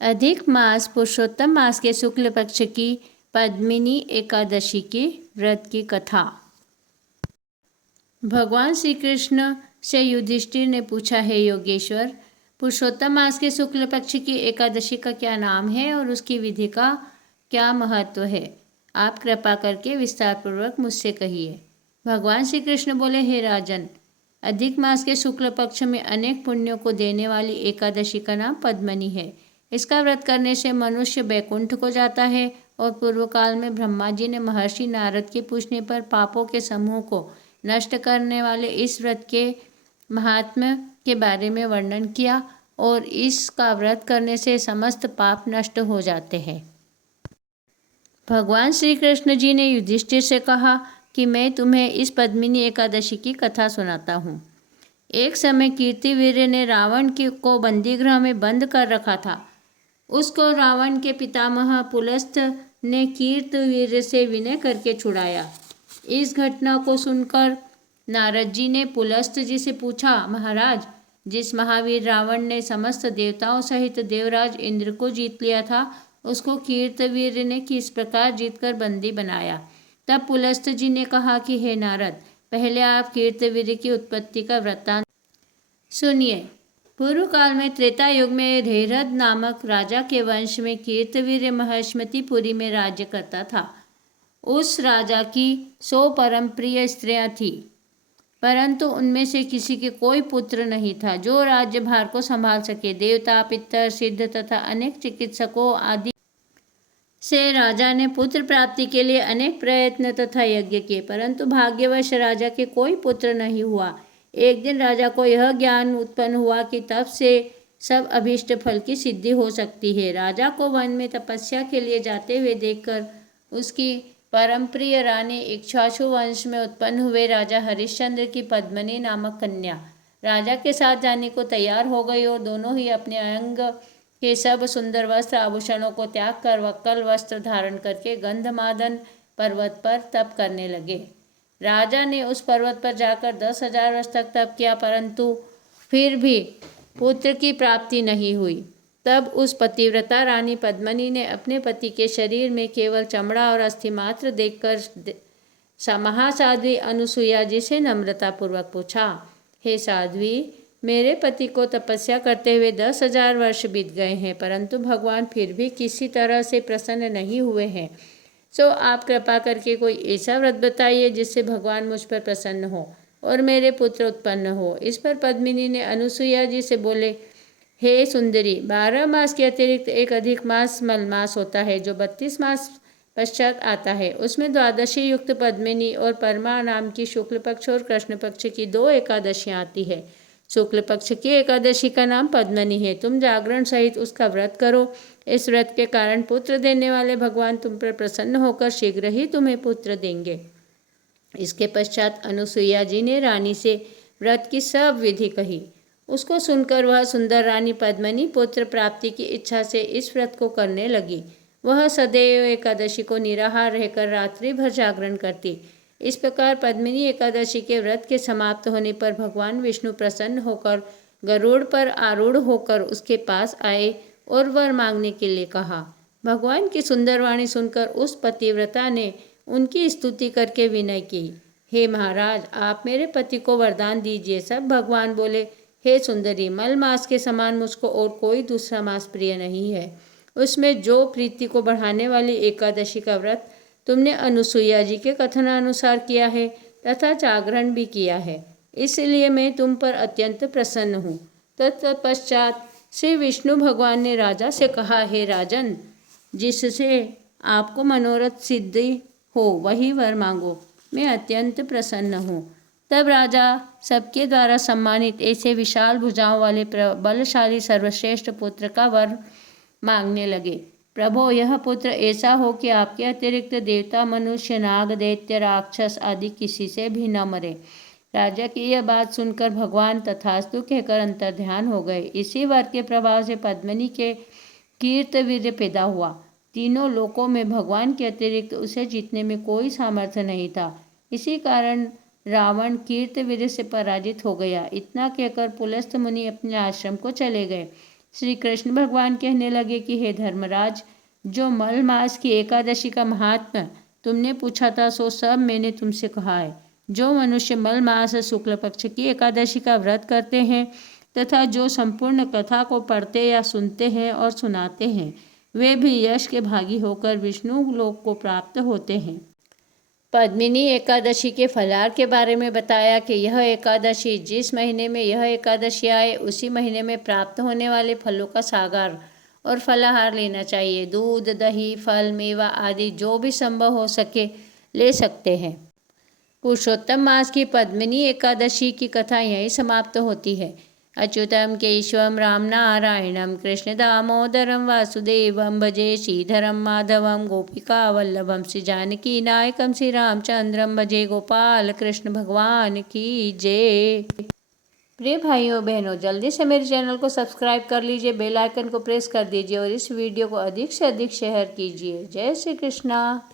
अधिक मास पुरुषोत्तम मास के शुक्ल पक्ष की पद्मिनी एकादशी के व्रत की कथा। भगवान श्री कृष्ण से युधिष्ठिर ने पूछा, है योगेश्वर, पुरुषोत्तम मास के शुक्ल पक्ष की एकादशी का क्या नाम है और उसकी विधि का क्या महत्व है? आप कृपा करके विस्तार पूर्वक मुझसे कहिए। भगवान श्री कृष्ण बोले, हे राजन, अधिक मास के शुक्ल पक्ष में अनेक पुण्यों को देने वाली एकादशी का नाम पद्मिनी है। इसका व्रत करने से मनुष्य बैकुंठ को जाता है और पूर्व काल में ब्रह्मा जी ने महर्षि नारद के पूछने पर पापों के समूह को नष्ट करने वाले इस व्रत के महात्म्य के बारे में वर्णन किया और इसका व्रत करने से समस्त पाप नष्ट हो जाते हैं। भगवान श्री कृष्ण जी ने युधिष्ठिर से कहा कि मैं तुम्हें इस पद्मिनी एकादशी की कथा सुनाता हूँ। एक समय कीर्तिवीर्य ने रावण को बंदीगृह में बंद कर रखा था। उसको रावण के पितामह पुलस्त्य ने कीर्तिवीर्य से विनय करके छुड़ाया। इस घटना को सुनकर नारद जी ने पुलस्त्य जी से पूछा, महाराज, जिस महावीर रावण ने समस्त देवताओं सहित देवराज इंद्र को जीत लिया था, उसको कीर्तिवीर्य ने किस प्रकार जीतकर बंदी बनाया? तब पुलस्त्य जी ने कहा कि हे नारद, पहले आप कीर्तिवीर्य की उत्पत्ति का वृत्तांत सुनिए। पूर्व काल में त्रेता युग में धैर्यध नामक राजा के वंश में कीर्तिवीर्य महिष्मतिपुरी में राज्य करता था। उस राजा की 100 परम प्रिय स्त्रियां थीं, परंतु उनमें से किसी के कोई पुत्र नहीं था जो राज्यभार को संभाल सके। देवता, पितर, सिद्ध तथा अनेक चिकित्सकों आदि से राजा ने पुत्र प्राप्ति के लिए अनेक प्रयत्न तथा यज्ञ किए, परंतु भाग्यवश राजा के कोई पुत्र नहीं हुआ। एक दिन राजा को यह ज्ञान उत्पन्न हुआ कि तप से सब अभीष्ट फल की सिद्धि हो सकती है। राजा को वन में तपस्या के लिए जाते हुए देखकर उसकी परम प्रिय रानी इक्ष्वाकु वंश में उत्पन्न हुए राजा हरिश्चंद्र की पद्मिनी नामक कन्या राजा के साथ जाने को तैयार हो गई और दोनों ही अपने अंग के सब सुंदर वस्त्र आभूषणों को त्याग कर वक्कल वस्त्र धारण करके गंधमादन पर्वत पर तप करने लगे। राजा ने उस पर्वत पर जाकर 10,000 वर्ष तक तप किया, परंतु फिर भी पुत्र की प्राप्ति नहीं हुई। तब उस पतिव्रता रानी पद्मिनी ने अपने पति के शरीर में केवल चमड़ा और अस्थि मात्र देखकर महासाध्वी अनुसुईया जी से नम्रतापूर्वक पूछा, हे साध्वी, मेरे पति को तपस्या करते हुए 10,000 वर्ष बीत गए हैं, परंतु भगवान फिर भी किसी तरह से प्रसन्न नहीं हुए हैं। सो आप कृपा करके कोई ऐसा व्रत बताइए जिससे भगवान मुझ पर प्रसन्न हो और मेरे पुत्र उत्पन्न हो। इस पर पद्मिनी ने अनुसुईया जी से बोले, हे सुंदरी, 12 मास के अतिरिक्त एक अधिक मास मलमास होता है जो 32 मास पश्चात आता है। उसमें द्वादशी युक्त पद्मिनी और परमा नाम की शुक्ल पक्ष और कृष्ण पक्ष की 2 एकादशियाँ आती है। शुक्ल पक्ष की एकादशी का नाम पद्मिनी है। तुम जागरण सहित उसका व्रत करो। इस व्रत के कारण पुत्र देने वाले भगवान तुम पर प्रसन्न होकर शीघ्र ही तुम्हें पुत्र देंगे। इसके पश्चात अनुसुईया जी ने रानी से व्रत की सब विधि कही। उसको सुनकर वह सुंदर रानी पद्मिनी पुत्र प्राप्ति की इच्छा से इस व्रत को करने लगी। वह सदैव एकादशी को निराहार रहकर रात्रि भर जागरण करती। इस प्रकार पद्मिनी एकादशी के व्रत के समाप्त होने पर भगवान विष्णु प्रसन्न होकर गरुड़ पर आरूढ़ होकर उसके पास आए और वर मांगने के लिए कहा। भगवान की सुंदर वाणी सुनकर उस पतिव्रता ने उनकी स्तुति करके विनय की, हे महाराज, आप मेरे पति को वरदान दीजिए। सब भगवान बोले, हे सुंदरी, मल मास के समान मुझको और कोई दूसरा मास प्रिय नहीं है। उसमें जो प्रीति को बढ़ाने वाली एकादशी का व्रत तुमने अनुसुईया जी के कथनानुसार किया है तथा जागरण भी किया है, इसलिए मैं तुम पर अत्यंत प्रसन्न हूँ। तत्पश्चात श्री विष्णु भगवान ने राजा से कहा, हे राजन, जिससे आपको मनोरथ सिद्धि हो वही वर मांगो, मैं अत्यंत प्रसन्न हूँ। तब राजा सबके द्वारा सम्मानित ऐसे विशाल भुजाओं वाले बलशाली सर्वश्रेष्ठ पुत्र का वर मांगने लगे। प्रभो, यह पुत्र ऐसा हो कि आपके अतिरिक्त देवता, मनुष्य, नाग, दैत्य, राक्षस आदि किसी से भी न मरे। राजा की यह बात सुनकर भगवान तथास्तु कहकर अंतर्ध्यान हो गए। इसी वर के प्रभाव से पद्मिनी के कीर्तिवीर्य पैदा हुआ। तीनों लोकों में भगवान के अतिरिक्त उसे जीतने में कोई सामर्थ्य नहीं था। इसी कारण रावण कीर्तिवीर्य से पराजित हो गया। इतना कहकर पुलस्त्य मुनि अपने आश्रम को चले गए। श्री कृष्ण भगवान कहने लगे कि हे धर्मराज, जो मल मास की एकादशी का महात्म्य तुमने पूछा था सो सब मैंने तुमसे कहा है। जो मनुष्य मल मास शुक्ल पक्ष की एकादशी का व्रत करते हैं तथा जो संपूर्ण कथा को पढ़ते या सुनते हैं और सुनाते हैं, वे भी यश के भागी होकर विष्णु लोक को प्राप्त होते हैं। पद्मिनी एकादशी के फलाहार के बारे में बताया कि यह एकादशी, जिस महीने में यह एकादशी आए उसी महीने में प्राप्त होने वाले फलों का सागर और फलाहार लेना चाहिए। दूध, दही, फल, मेवा आदि जो भी संभव हो सके ले सकते हैं। पुरुषोत्तम मास की पद्मिनी एकादशी की कथा यहीं समाप्त होती है। अच्युतम केशवम राम नारायणम कृष्ण दामोदरम वासुदेवम भजे श्रीधरम माधवम गोपिका वल्लभम श्री जानकी नायकम श्री रामचंद्रम भजे गोपाल कृष्ण भगवान की जय। प्रिय भाइयों बहनों, जल्दी से मेरे चैनल को सब्सक्राइब कर लीजिए, बेल आइकन को प्रेस कर दीजिए और इस वीडियो को अधिक से अधिक शेयर कीजिए। जय श्री कृष्णा।